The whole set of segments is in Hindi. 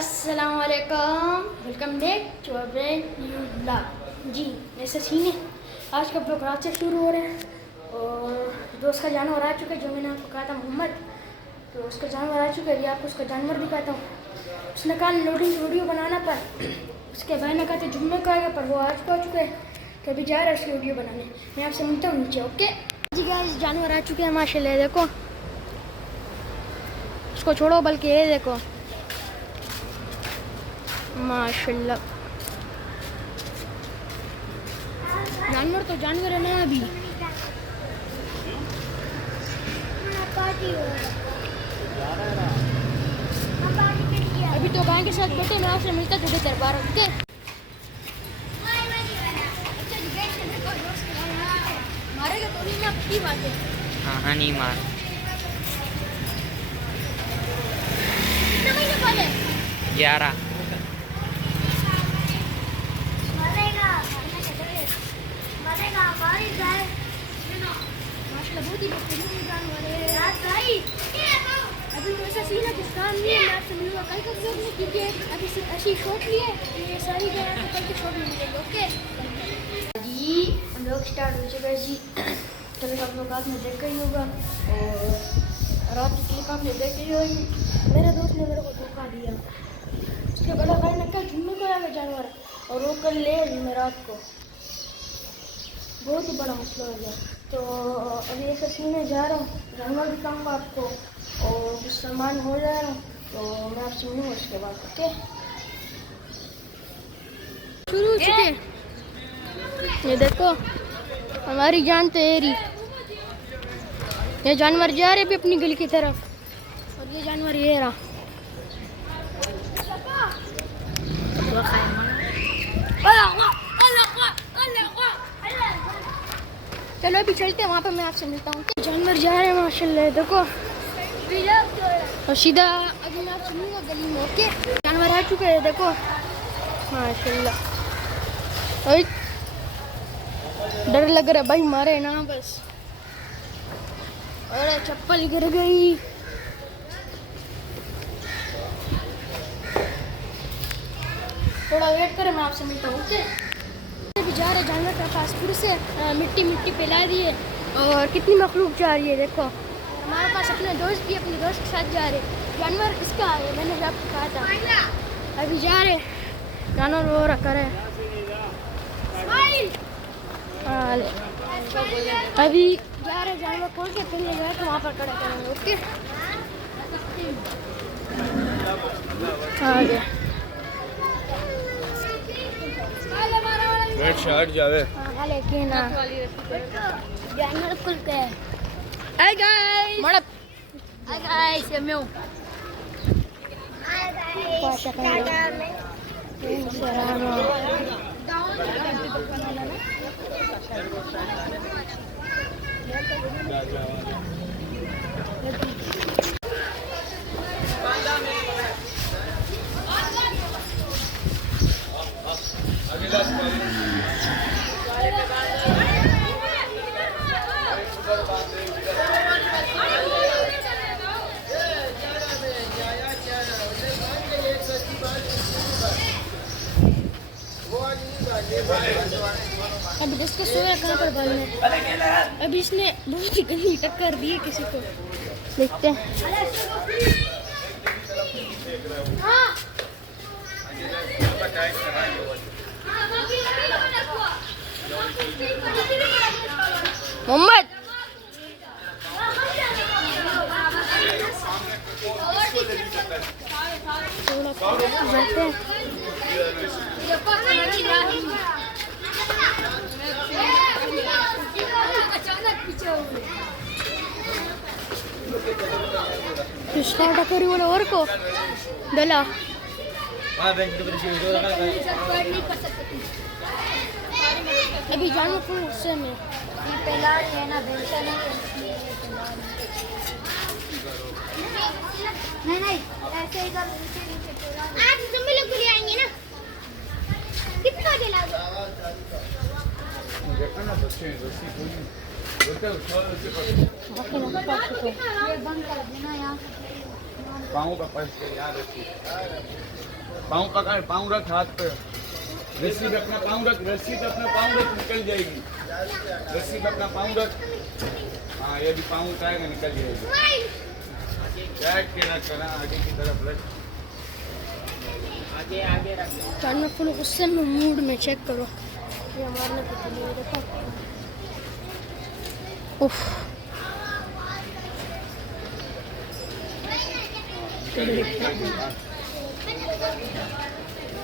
अस्सलाम वालेकुम, welcome back to a brand new blog. जी ऐसा सीन है, आज का ब्लॉग रात से शुरू हो रहा है और दोस्त का जानवर आ चुका है जो मैंने आपको कहा था मोहम्मद, तो उसका जानवर आ चुका है। ये आपको उसका जानवर दिखाता हूँ। उसने कहा लोडिंग वीडियो बनाना पर उसके भाई ने कहा था जुम्मे का आएगा, पर वो आज को आ चुका है तो अभी जा रहा है उसकी वीडियो बनाने। मैं आपसे मिलता हूँ नीचे। ओके जी गाइस, जानवर आ चुके हैं माशाल्लाह। देखो उसको छोड़ो, बल्कि ये देखो माशाल्लाह, जानवर तो जानवर है ना। अभी तो गाय के साथ बैठे, मैं आपसे मिलता तुझे दरबार। ओके मारेगा तो नहीं ना, पक्की बात है। हाँ नहीं मार। कितने महीने पहले 11 माशाल्लाह बहुत ही बेहतरीन जानवर है। अभी तो ऐसा सीन है कि काम नहीं है। मैं आपसे मिलूंगा कल का ब्लॉग में, क्योंकि अभी सिर्फ ऐसी शॉट ली है, ये सारी गया तो कल की शॉट में मिलेगी। ओके जी, ब्लॉग स्टार्ट हो चुका है जी। कल का ब्लॉग आपने देखा ही होगा और रात की क्लिप आपने देखी ही होगी। मेरे दोस्त ने मेरे को धोखा दिया। उसके बड़ा भाई ने कहा जुम्मे को आएगा जानवर और वो कल ले मैं रात को। बहुत ही बड़ा मसला हो गया। तो अभी ऐसा सीन है, जा रहा हूँ, जानवर दिखाऊंगा आपको और कुछ सामान हो जा रहा हूँ, तो मैं आपसे मिलूँगा उसके बाद। ओके शुरू हो चुके। ये देखो हमारी जान तेरी, ये जानवर जा रहे भी अपनी गली की तरफ और ये जानवर ये रहा। चलो अभी चलते हैं वहाँ पर, मैं आपसे मिलता हूँ। जानवर जा रहे हैं माशाल्लाह, देखो और सीधा अभी मैं आपसे मिलूंगा गली में। ओके जानवर आ चुके हैं, देखो माशाल्लाह। ओए डर लग रहा है भाई, मारे ना बस। अरे चप्पल गिर गई। थोड़ा वेट करें, मैं आपसे मिलता हूँ। ओके अभी जा रहे जानवर के पास, फिर से मिट्टी फैला दी है और कितनी मखलूक जा रही है। देखो हमारे पास अपने दोस्त भी अपने दोस्त के साथ जा रहे। जानवर इसका है, मैंने आपको कहा था। अभी जा रहे जानवर वो रखा है। अभी जा रहे जानवर खोल के फिर ले गए तो वहाँ पर खड़ा करेंगे। ओके आ गया वेट शॉट जावे लेकिन जानवर खुल गए। हाय गाइस मड़प, हाय गाइस ये मैं अभी इसके सोया कहाँ पर बल में। अभी इसने बहुत ही गंदी टक्कर दी है किसी को, देखते हैं। मोहम्मद जाते हैं। स्टार्ट करी बोले और को गला अभी जानवर को गुस्से में पहला है ना, बेचा नहीं ऐसे ही आज तुम लोग ले आएंगे ना। कितना जला देखो ना बच्चे पाँव का पैसे याद रखिए। पाँव पकड़, पाँव रख हाथ पे, रस्सी पे अपना पाँव रख, रस्सी पे अपना पाँव रख, निकल जाएगी। रस्सी पे अपना पाँव रख, हाँ ये भी पाँव उठाएगा निकल जाएगी। बैठ के रख ना आगे की तरफ रख, आगे आगे रख। जानवर फुल गुस्से में मूड में, चेक करो ये मारने को तो नहीं देखो। उफ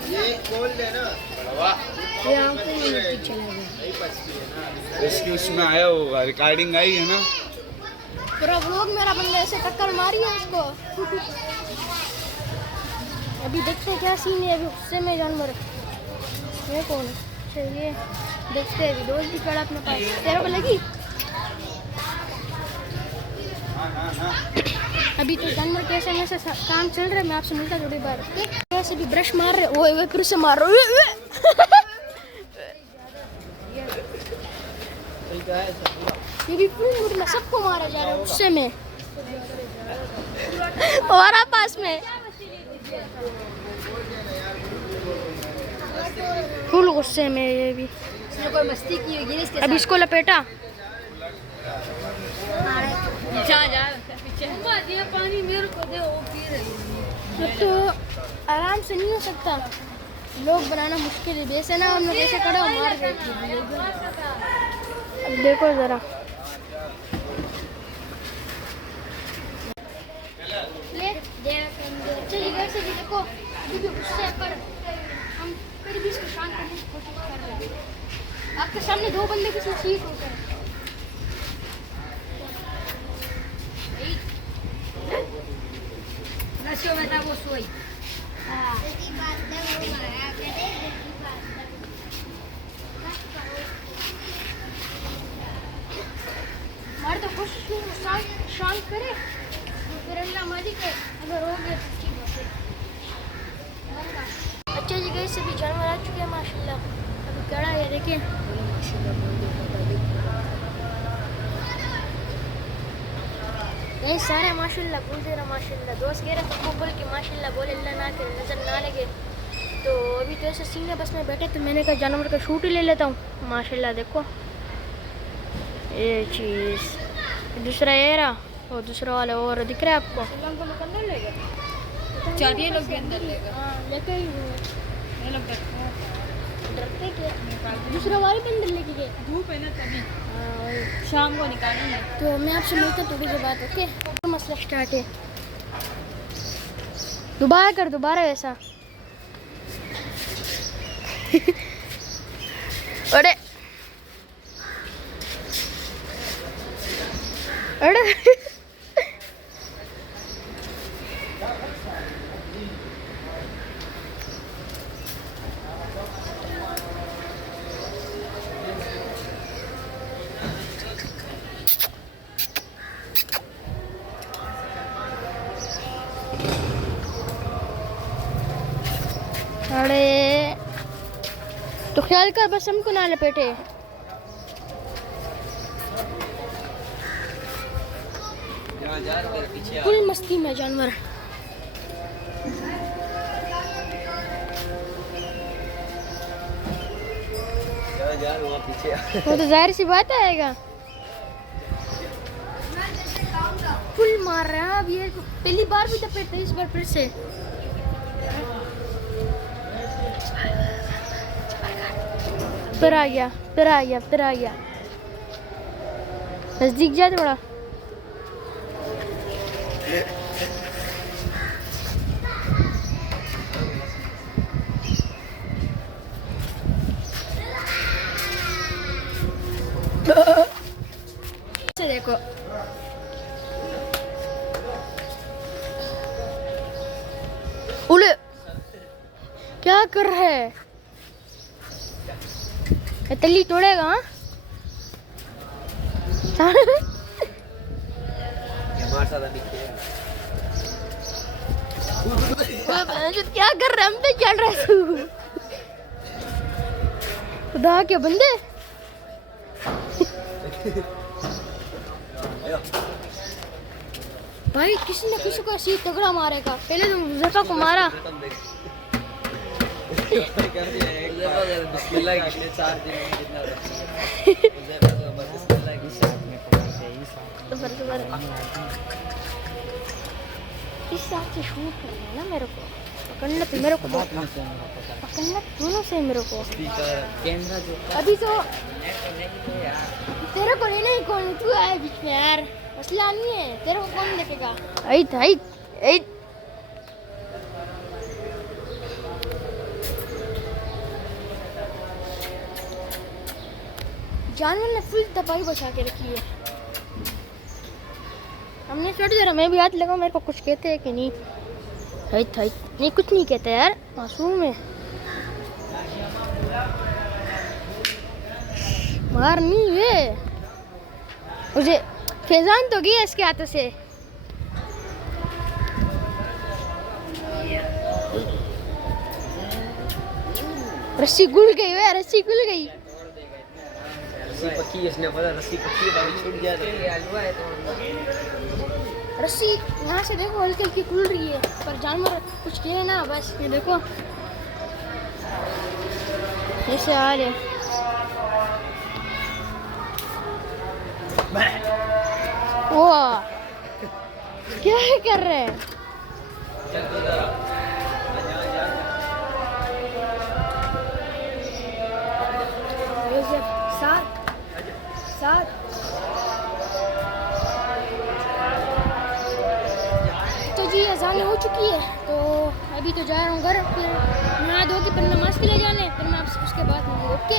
ये खोल लेना बड़वा, यहाँ पे चला गया। इसकी उसमें आया होगा, रिकॉर्डिंग आई है ना। पूरा व्लॉग मेरा बंदा ऐसे टक्कर मारी है उसको। अभी देखते हैं क्या सीन है। अभी गुस्से में जानवर, ये कौन है? चलिए देखते हैं। अभी दोस्त भी पड़ा अपने पास, तेरे को लगी? अभी तो जानवर कैसे में से काम चल रहा है। मैं आपसे मिलता थोड़ी बार। वैसे भी ब्रश मार रहे, वो फिर से मार रहे। ये भी फुल मूड में सबको मारा जा रहा है गुस्से में। और पास में फुल गुस्से में ये भी। इसने कोई मस्ती की होगी इसके अब इसको लपेटा। दे पानी मेरे को दे, वो पी रही है। तो आराम से नहीं हो सकता, लोग बनाना मुश्किल है। वैसे ना हम लोग ऐसे खड़े हो मार देते। अब देखो जरा, ले चलिए घर से भी देखो। अभी भी गुस्से पर हम फिर भी इसको शांत करने की कोशिश कर रहे हैं। आपके सामने दो बंदे किसी सीट होते हैं। नशो में था वो सोई। हमारे तो खुश शांत करे, फिर अल्लाह मालिक है। अगर हो गया तो ठीक बात है। अच्छे जगह से भी जानवर आ चुके हैं माशाल्लाह। अभी कड़ा है देखिए। ये सारे माशाल्लाह बोल दे रहा माशाल्लाह। दोस्त कह रहा था बोल के माशाल्लाह बोले, अल्लाह ना करे नजर ना लगे। तो अभी तो ऐसे सीने बस में बैठे, तो मैंने कहा जानवर का शूट ही ले लेता हूँ। माशाल्लाह देखो ये चीज़। दूसरा ये रहा, और दूसरा वाला और दिख रहा है आपको? अंदर लेगा, चारिये लोग के अंदर लेगा। हाँ लेके ही हुए। ये लोग डरते क्या? दूसरा वाले भी अंदर लेके गए। धूप है ना तभी, हाँ वही। शाम को निकालेंगे। तो मैं आपसे मिलता थोड़ी देर बाद, ओके? तो मसला स्टार्ट है। दोबारा कर, दोबारा ऐसा। अरे अरे अरे तो ख्याल कर बस हमको ना लपेटे। फुल मस्ती में जानवर। वो तो जाहिर सी बात आएगा। फुल मार रहा है। अब ये पहली बार भी लपेटते, इस बार फिर से। फिर आ गया, फिर आ गया, फिर आ गया। नजदीक जा थोड़ा। देखो उले क्या कर रहा है? तली तोड़ेगा। हाँ क्या कर रहे? हम तो चल रहे। खुदा के बंदे। भाई किसी ने किसी को ऐसी तगड़ा मारेगा। पहले तो मुजफ्फर को मारा, कर दिया एक बिस्मिल्लाह कितने 4 दिन में जितना बिस्मिल्लाह की तो फिर इस साथ से शूट करना है ना मेरे को, पकड़ना तो मेरे को बहुत पकड़ना दोनों से मेरे को। कैमरा जो अभी तो तेरे को लेना ही कौन, तू आए बीच में यार, मसला नहीं है, तेरे को कौन देखेगा। ऐ जानवर ने फुल तबाही बचा के रखी है। हमने छोड़ दिया, मैं भी हाथ लगाऊं, मेरे को कुछ कहते हैं कि नहीं? नहीं कुछ नहीं कहते यार, मासूम है। मार नहीं है मुझे, फैजान तो गया इसके हाथों से। रस्सी गुल गई है, रस्सी गुल गई। रस्सी पक्की, इसने पता रस्सी पक्की बाकी छूट गया तो हलवा है तो रस्सी यहाँ से देखो हल्की हल्की खुल रही है, पर जानवर कुछ किए ना, बस ये देखो ऐसे आ रहे। वाह क्या कर रहे हैं? सात तो जी अज़ान हो चुकी है, तो अभी तो जा रहा हूँ घर, फिर नहा धो के फिर नमाज के लिए जाने, फिर मैं आपसे उसके बाद मिलूँगी। ओके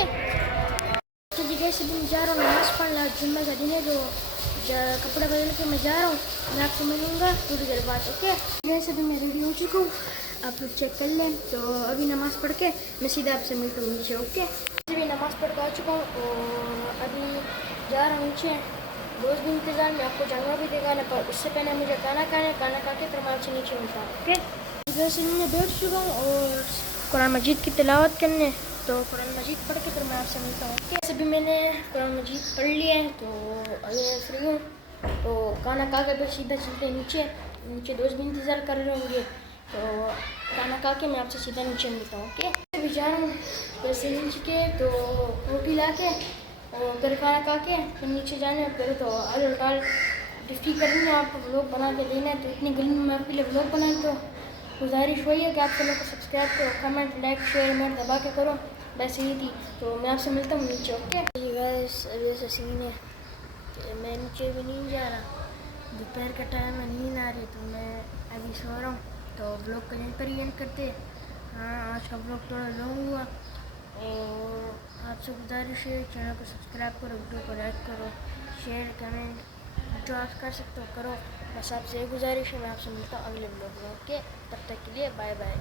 तो जी कैसे भी जा रहा हूँ नमाज पढ़ना, जुम्मे का दिन है, जो कपड़े बदल के मैं जा रहा हूँ, मैं आपसे मिलूँगा थोड़ी देर बाद। ओके वैसे भी मैं रेडी हो चुका हूँ, आप लोग चेक कर लें। तो अभी नमाज़ पढ़ के मैं सीधा आपसे मिलता हूँ नीचे। ओके भी नमाज़ पढ़ के आ चुका हूँ और अभी जा रहा हूँ नीचे, दोस्त भी इंतज़ार में, आपको जानवर भी दिखाना, पर उससे पहले मुझे खाना खा के फिर मैं आपसे नीचे मिलता हूँ। ओके वैसे मैं बैठ चुका हूँ और कुरान मजीद की तिलावत करने, तो कुरान मजीद पढ़ के फिर मैं आपसे मिलता हूँ। ओके वैसे भी मैंने कुरान मजीद पढ़ लिया है, तो अभी मैं फ्री हूँ, तो खाना खा के फिर सीधा चलते नीचे दोस्त भी इंतज़ार कर रहे होंगे, तो खाना खा के मैं आपसे सीधा नीचे मिलता हूँ। ओके अभी जा रहा हूँ वैसे नीचे के, तो रोटी ला के और फिर खाना खा के फिर नीचे जाने, फिर तो आलू दाल टिफ्टी करनी है, आपको व्लॉग बना के देना है। तो इतनी गर्मी में आपके लिए व्लॉग बनाए, तो गुजारिश वही है कि आप लोग को सब्सक्राइब करो, कमेंट लाइक शेयर में दबा के करो, बस यही थी। तो मैं आपसे मिलता हूँ नीचे। ओके बस अभी ऐसा सीन है, मैं नीचे भी नहीं जा रहा, दोपहर का टाइम में नींद आ रही, तो मैं अभी सो रहा हूँ। तो व्लॉग को यहीं पर ही एंड करते। हाँ आज का व्लॉग थोड़ा लॉन्ग हुआ, और आपसे गुजारिश है चैनल को सब्सक्राइब करो, वीडियो को लाइक करो, शेयर कमेंट जो आप कर सकते हो करो, बस आपसे ये गुजारिश है। मैं आपसे मिलता हूँ अगले व्लॉग में। ओके तब तक के लिए बाय बाय।